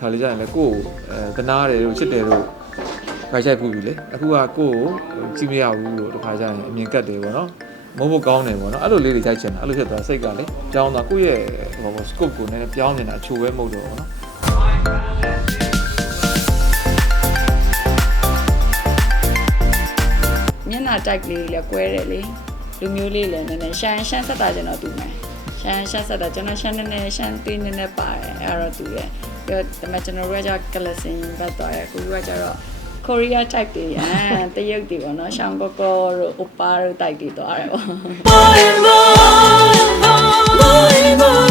ခါလေးကြရင်လည်းကိုယ့်ကိုအဲတနာတယ်လို့ချစ်တယ်လို့ခိုင်းချိုက်ပူပြီလေအခုကကိုယ့်ကိုကြည့်မရဘူးလို့တခါကျရင်အမြင်ကတ်တယ်ပေါ့နော်မဟုတ်ဘူးကောင်းတယ်ပေါ့နော်အဲ့လိုလေးတွေကြိုက်ချင်တာအဲ့လိုဖြစ်သွားစိတ်ကလေကြောင်းသွားကိုယ့်ရဲ့ဟိုဘော scope ကိုနည်းနည်းပြောင်းနေတာအချိုပဲမဟုတ်တော့ဘူးနော်မျက်နှာတိုက်ကလေးလည်းကွဲတယ်လေလူမျိုးလေးလည်းနည်းနည်းရှမ်းရှမ်းဆက်တာကျွန်တော်တူမယ်ရှမ်းရှမ်းဆက်တာကျွန်တော်ရှမ်းနည်းနည်းရှမ်းသေးနည်းနည်းပါတယ်အဲ့တော့တူတယ်ပြီး တော့ဒါပေမဲ့ကျွန်တော်တို့ကကျကလစင်ဘတ်သွားရကိုကကျတော့ Korea type တွေအဲတရုတ်တွေပေါ့နော်ရှောင်းကောကောတို့ oppa တို့ type တွေသွားတယ်ပေါ့ More and more, more and more,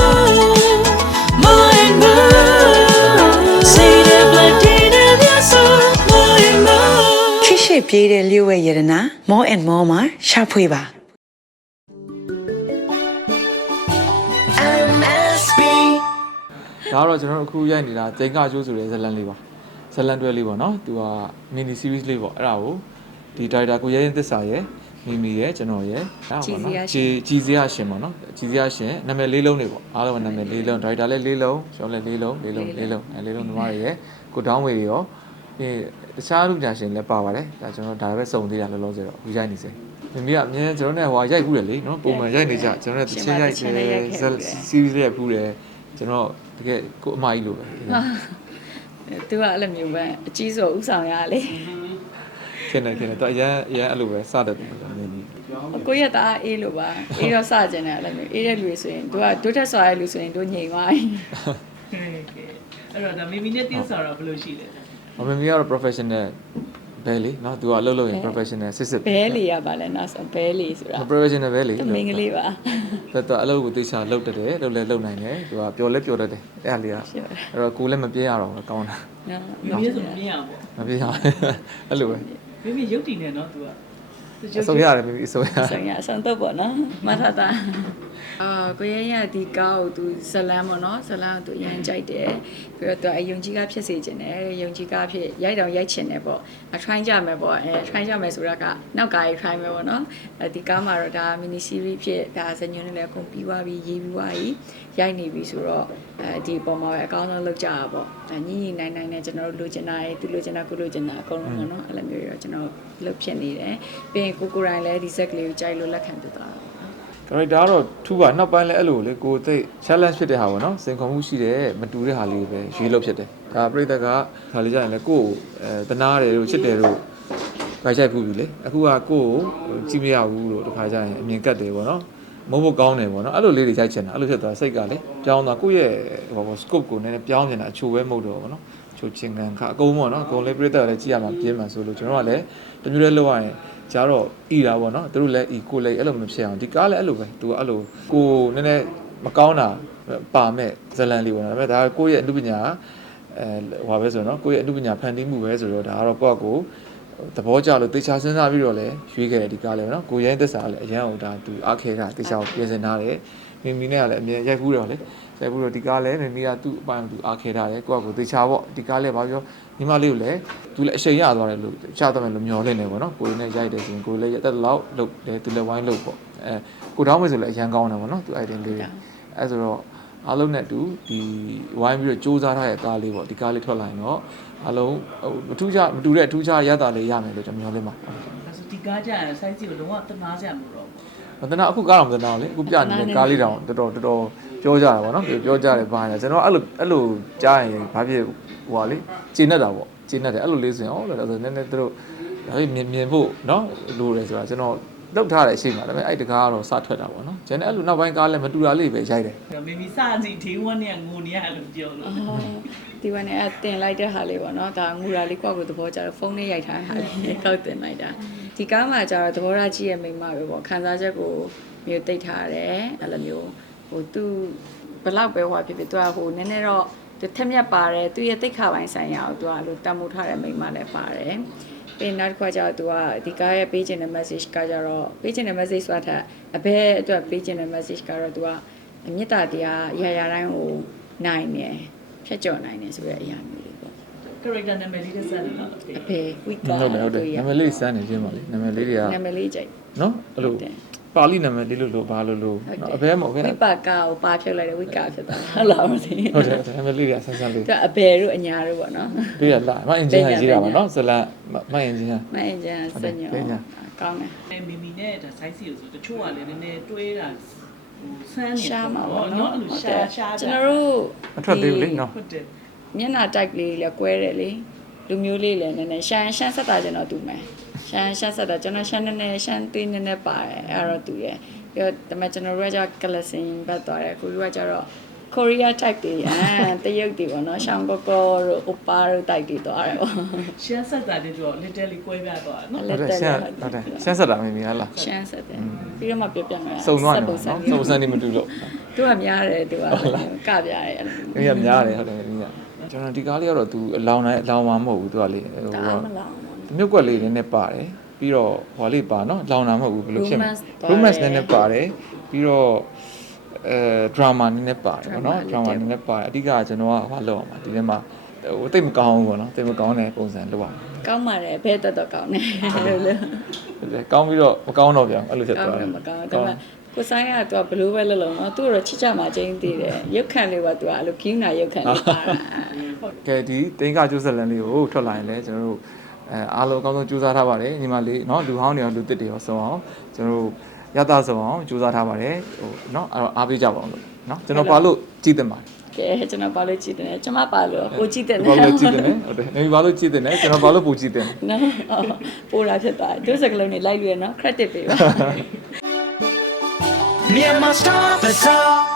more and more. Say the blood in your soul, more and more. ချစ်ရှိပြေးတဲ့လျှို့ဝဲရတနာ more and more မှာရှာဖွေပါ ဒါကတော့ကျွန်တော်တို့အခုရိုက်နေတာဂျိန်ကာချိုးဆိုတဲ့ဇလန်လေးပါဇလန်တွဲလေးပေါ့နော်သူက mini series လေးပေါ့အဲ့ဒါကိုဒီ director ကိုရဲရင်သစ္စာရဲ့မိမိရဲ့ကျွန်တော်ရဲ့ဒါပေါ့နော်ကြည်ကြည်စရာရှင်ပေါ့နော်ကြည်စရာရှင်နာမည်လေးလုံးတွေပေါ့အားလုံးနာမည်လေးလုံး director လည်းလေးလုံးကျွန်တော်လည်းလေးလုံးလေးလုံးလေးလုံးအဲလေးလုံးညီမတွေရဲ့ကိုဒေါင်းဝေတွေရောအဲတခြားလူညာရှင်လည်းပါပါတယ်ဒါကျွန်တော်ဒါပဲစုံသေးတာလောလောဆယ်တော့အခုရိုက်နေစေမိမိကအမြဲကျွန်တော်နဲ့ဟိုရိုက်ခုတယ်လေနော်ပုံမှန်ရိုက်နေကြကျွန်တော်နဲ့တစ်ချင်းရိုက်ချင် series ရိုက်ခုတယ် ကျွန်တော်တကယ်ကိုအမကြီးလိုပဲသူကအဲ့လိုမျိုးပဲအကြီးဆိုဥဆောင်ရလေခင်တယ်ခင်တယ်တော့အရန်အရန်အဲ့လိုပဲစတတ်တယ်မင်းကြီးကိုရတာအေးလို့ပါအေးတော့စကြင်တယ်အဲ့လိုမျိုးအေးတဲ့လူတွေဆိုရင်သူကဒုထက်ဆွာတဲ့လူဆိုရင်တို့ညိန်သွားပြီအဲ့တော့ဒါမီမီနဲ့တင်းဆော်တော့ဘယ်လိုရှိလဲ။မမီကတော့ professional ဘဲလေနော်သူကအလုပ်လုပ်ရင် professional စစ်စစ် ဘဲလီရပါလဲနောက်ဆိုဘဲလီဆိုတာ professional ပဲလေ မင်္ဂလေးပါ သက်တော့အလုပ်ကိုသိချာလုပ်တတ်တယ်လုပ်လဲလုပ်နိုင်တယ်သူကပျော်လဲပျော်တတ်တယ်အဲ့ဒါလေးကအဲ့တော့ကိုလည်းမပြေးရတော့ဘူးကောင်းတာ နော် မီမီဆိုမမြင်အောင်ပေါ့ မပြေးရအဲ့လိုပဲ မီမီရုပ်တည်နေနော် तू อ่ะ အဆုံးရတယ်မမီအဆုံးရဆင်ရဆန်တော့ပေါ့နော်မထတာအာကိုရဲရဒီကားကိုသူဇလန်းပေါ့နော်ဇလန်းကိုသူအရင်ကြိုက်တယ်ပြီးတော့သူအယုံကြီးကဖြစ်စေခြင်းတယ်ယုံကြီးကဖြစ်ရိုက်တော့ရိုက်ချင်တယ်ပေါ့အ try ကြမယ်ပေါ့အဲ try ကြမယ်ဆိုတာကနောက်ကားကြီး try မယ်ပေါ့နော်အဲဒီကားမှာတော့ဒါ mini series ဖြစ်ဒါဇညွန်းနဲ့လည်းအကုန်ပြီးသွားပြီရေးပြီးသွားပြီ ရိုက်နေပြီဆိုတော့အဲဒီပုံမှာပဲအကောင်းဆုံးလုပ်ကြတာပေါ့အဲညီညီနိုင်နိုင်နဲ့ကျွန်တော်တို့လိုချင်တာတွေသူလိုချင်တာကိုလိုချင်တာအကုန်လုံးပေါ့နော်အဲ့လိုမျိုးရောကျွန်တော်လုပ်ဖြစ်နေတယ်ပြီးရင်ကိုကိုရိုင်းလည်းဒီဇက်ကလေးကိုကြိုက်လို့လက်ခံပြသွားတာပေါ့နော် character ကတော့ထူပါနောက်ပိုင်းလဲအဲ့လိုလေကိုသိ challenge ဖြစ်တဲ့ဟာပေါ့နော်စင်ခေါ်မှုရှိတယ်မတူတဲ့ဟာလေးပဲရွေးလို့ဖြစ်တယ်ဒါပြိတ္တကခါလေးကြရင်လဲကိုယ့်ကိုအဲတနာတယ်လို့ချစ်တယ်လို့ခိုင်းချိုက်ပူပြီလေအခုကကိုယ့်ကိုကြည့်မရဘူးလို့တခါကျရင်အမြင်ကတ်တယ်ပေါ့နော် မဟုတ်ဘူးကောင်းတယ်ပေါ့နော်အဲ့လိုလေးတွေကြိုက်ချင်တာအဲ့လိုဖြစ်သွားစိတ်ကလေပြောင်းသွားကိုယ့်ရဲ့ဟိုဘော scope ကိုနည်းနည်းပြောင်းနေတာအချိုပဲမဟုတ်တော့ဘူးပေါ့နော်ချိုချင်းကန်ခအကုန်ပေါ့နော်အကုန်လေးပြိတ္တလည်းကြည့်ရမှာပြင်းမှာဆိုလို့ကျွန်တော်ကလည်းတမျိုးလေးလောက်ရရင်ကျတော့ဤတာပေါ့နော်သူတို့လည်းဤကိုလည်းအဲ့လိုမဖြစ်အောင်ဒီကားလည်းအဲ့လိုပဲသူကအဲ့လိုကိုနည်းနည်းမကောင်းတာပါမဲ့ဇလန်လေးပေါ့နော်ဒါပေမဲ့ဒါကကိုယ့်ရဲ့အမှုပညာအဲဟိုပါပဲဆိုတော့နော်ကိုယ့်ရဲ့အမှုပညာဖန်တီးမှုပဲဆိုတော့ဒါကတော့ကိုယ့်အကို သဘောကျလို့တေချာစဉ်းစားပြီးတော့လည်းရွေးခဲ့တယ်ဒီကားလည်းပေါ့နော်ကိုရဲသစ္စာလည်းအရန်ဟိုဒါသူအားခဲတာတေချာကိုပြင်ဆင်ထားတယ်မိမိနဲ့ကလည်းအမြဲရိုက်ဖူးတော့လေရိုက်ဖူးတော့ဒီကားလည်းမိမိကသူ့အပိုင်းကိုသူအားခဲထားတယ်ကိုယ့်အကိုတေချာပေါ့ဒီကားလည်းဘာပြောညီမလေးကိုလည်းသူလည်းအရှိန်ရသွားတယ်လို့ချသွားမယ်လို့မျှော်လင့်နေပေါ့နော်ကိုယ်နဲ့ရိုက်တယ်ဆိုရင်ကိုယ်လည်းရက်သက်လောက်လုပ်တယ်သူလည်းဝိုင်းလုပ်ပေါ့အဲကိုတောင်းမယ်ဆိုလည်းအရန်ကောင်းတယ်ပေါ့နော်သူ item လေးအဲဆိုတော့ အားလုံးနဲ့တူဒီဝိုင်းပြီးတော့စူးစမ်းထားတဲ့ကားလေးပေါ့ဒီကားလေးထွက်လာရင်တော့အားလုံးဟိုမထူးခြားမတူတဲ့အထူးခြားရတာလေးရမယ်လို့ကျွန်တော်မျှော်လင့်ပါဒါဆိုဒီကားကြရင် size ကိုလုံးဝတနာစရာမလိုတော့ဘူးမတနာအခုကားတော့မတနာဘူးလေအခုပြနေတဲ့ကားလေးတောင်တော်တော်တော်တော်ပြောကြတာပေါ့နော်ပြောကြတယ်ဘာလဲကျွန်တော်အဲ့လိုအဲ့လိုကြားရင်ဘာဖြစ်ဟိုဟာလေကျင်းနေတာပေါ့ကျင်းနေတယ်အဲ့လိုလေးဆိုရင်ဩလို့ဒါဆိုနည်းနည်းသူတို့ဒါပေမြင်မြင်ဖို့နော်လိုတယ်ဆိုတာကျွန်တော် လောက်ထားတဲ့အချိန်မှာဒါပေမဲ့အဲ့တကားကတော့စထွက်တာပေါ့နော်ကျန်တဲ့အဲ့လိုနောက်ပိုင်းကားလည်းမတူတာလေးပဲရိုက်တယ်ဒါမီမီစကြည့် day 1နဲ့ငိုနေရတယ်လို့ပြောလို့အော်ဒီဝန်နဲ့အတင်လိုက်တဲ့ဟာလေးပေါ့နော်ဒါငူရာလေးကိုယ့်ကိုယ်သဘောကျတော့ဖုန်းနဲ့ရိုက်ထားတဲ့ဟာလေးကောက်တင်လိုက်တာဒီကားမှာကျတော့သဘောထားကြည့်ရဲ့မိန်းမပဲပေါ့ခန်းစားချက်ကိုမျိုးတိတ်ထားတယ်အဲ့လိုမျိုးဟိုသူဘလောက်ပဲဟိုဖြစ်ဖြစ်သူကဟိုနည်းနည်းတော့သူထက်မြက်ပါတယ်သူရဲ့တိတ်ခါပိုင်းဆိုင်ရာကိုသူကအဲ့လိုတတ်မှုထားတဲ့မိန်းမလည်းပါတယ် ပြီးနောက်တစ်ခါကျတော့သူကဒီကားရဲ့ပေးချင်တဲ့ message ကကြတော့ပေးချင်တဲ့ message ဆိုတာထက်အဘဲအတွက်ပေးချင်တဲ့ message ကတော့သူကမေတ္တာတရားအရာရာတိုင်းဟိုနိုင်တယ်ဖြတ်ကျော်နိုင်တယ်ဆိုတဲ့အရာမျိုးလေးပေါ့ character နာမည်လေးတစ်ဆက်လို့အဖေဝိကာဟုတ်တယ်ဟုတ်တယ်နာမည်လေးစမ်းနေချင်းပါလေနာမည်လေးတွေကနာမည်လေးကြိုက်နော်အဲ့လိုတယ် ပါဠိနာမည်လေးလို့လို့ဘာလို့လို့နော်အဘဲမဟုတ်ဘဲဝိပါကကိုပါဖြုတ်လိုက်တယ်ဝိကာဖြစ်သွားတယ်ဟုတ်လားမသိဟုတ်တယ်ဒါပေမဲ့လေးရဆန်းဆန်းလေးသူကအဘယ်တို့အညာတို့ပေါ့နော်တွေ့ရလားမအင်ဂျင်ဟာရေးတာပါနော်ဇလန်မအင်ဂျင်ဟာမအင်ဂျင်စညောကောင်းတယ်အဲမီမီနဲ့ဒါ size စီကိုဆိုတချို့ကလည်းနည်းနည်းတွေးတာဟိုဆန်းနေရှားမှာပေါ့ပေါ့နော်နော်အဲ့လိုရှားရှားကျွန်တော်တို့အထွက်သေးဘူးလေနော်ဟုတ်တယ်မျက်နှာတိုက်လေးလည်းကွဲတယ်လေလူမျိုးလေးလည်းနည်းနည်းရှမ်းရှမ်းဆက်တာကျွန်တော်တူမယ် ရှမ်းရှမ်းဆက်တာကျွန်တော်ရှမ်းနည်းနည်းရှမ်းသေးနည်းနည်းပါတယ်အဲ့တော့တူရဲ့ပြီးတော့ဒါပေမဲ့ကျွန်တော်တို့ကကျကလစင်ဘတ်သွားတယ်ကိုကြီးကကျတော့ Korea type တွေအာတရုတ်တွေပေါ့နော်ရှောင်းကောကောတို့ oppa တို့ type တွေသွားတယ်ပေါ့ရှမ်းဆက်တာတဲ့တော့ literally ကွဲပြားသွားတာနော်ဟုတ်တယ်ရှမ်းဟုတ်တယ်ရှမ်းဆက်တာမင်းမလားရှမ်းဆက်တယ်ပြီးတော့မှပြပြမယ်စုံသွားတယ်ပုံနော်စံစုံစမ်းနေမတူလို့သူကများတယ်သူကကပြရတယ်အဲ့လို။ဒီကများတယ်ဟုတ်တယ်ဒီကကျွန်တော်ဒီကားလေးကတော့ तू အလောင်းတိုင်းအလောင်းမှာမဟုတ်ဘူး तू ကလေဟိုဒါကမလား မြုပ်ကွက်လေးနည်းနည်းပါတယ်ပြီးတော့ဟိုလေးပါနော်လောင်တာမဟုတ်ဘူးဘယ်လိုဖြစ်မလဲ Romance romance ပါတယ်နည်းနည်းပါတယ်ပြီးတော့အဲ drama နည်းနည်းပါတယ်ပေါ့နော် Drama drama လေးနည်းနည်းပါတယ်အဓိကကျွန်တော်ကဘာလုပ်အောင်ပါဒီထဲမှာဟိုတိတ်မကောင်းဘူးပေါ့နော်တိတ်မကောင်းတဲ့ပုံစံလုပ်အောင်ကောင်းပါတယ်ဘဲတက်တော့ကောင်းတယ်လို့လို့ဟုတ်တယ်ကောင်းပြီးတော့မကောင်းတော့ပြန်အဲ့လိုဖြစ်ကောင်းသွားတတယ်ယ်မကောင်းဒါပေမဲ့ကိုဆိုင်ကသူကဘလို့ပဲလုံးလုံးနော်သူကတော့ချစ်ချမှာချင်းတည်တယ်ရုပ်ခန့်လေးကသူကအဲ့လိုခင်းနာရုပ်ခန့်လေးပါတာကဲဒီတင်ကကျိုးဆက်လန်လေးကိုထွက်လာရင်လည်းကျွန်တော်တို့ အဲအားလုံးအကောင်းဆုံးကြိုးစားထားပါတယ်ညီမလေးเนาะလူဟောင်းတွေရောလူသစ်တွေရောစုံအောင်ကျွန်တော်တို့ရတာစုံအောင်ကြိုးစားထားပါတယ်ဟိုเนาะအဲ့တော့အားပေးကြပါအောင်လို့เนาะကျွန်တော်ပါလို့ကြည့်တင်ပါတယ် ကဲကျွန်တော်ပါလို့ကြည့်တယ်ကျွန်မပါလို့ကိုကြည့်တယ် ဘာလို့ကြည့်တင်လဲဟုတ်တယ်နေဘာလို့ကြည့်တင်လဲကျွန်တော်ဘာလို့ပူကြည့်တင်လဲ နော်ပို့လာဖြစ်သွားတယ်သူစကလုံးနေလိုက်လွယ်နော် credit ပေးပါ Myanmar Star Bazaar